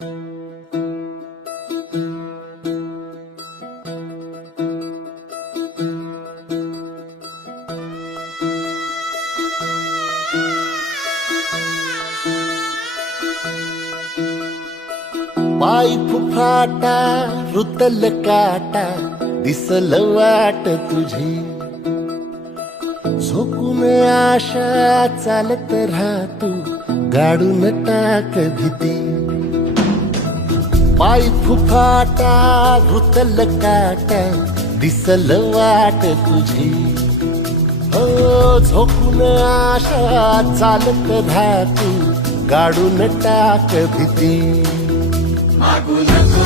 पाय फुफाटा रुतल काटा दिसल वाट तुझी, झोकून आशा चालत राहतू गाडून टाक भीती. पाय फुफाटा रुतल काटा दिसल वाट तुझी, हो झोकून आशा चालत राहतू गाडून टाक भीती. मागू नको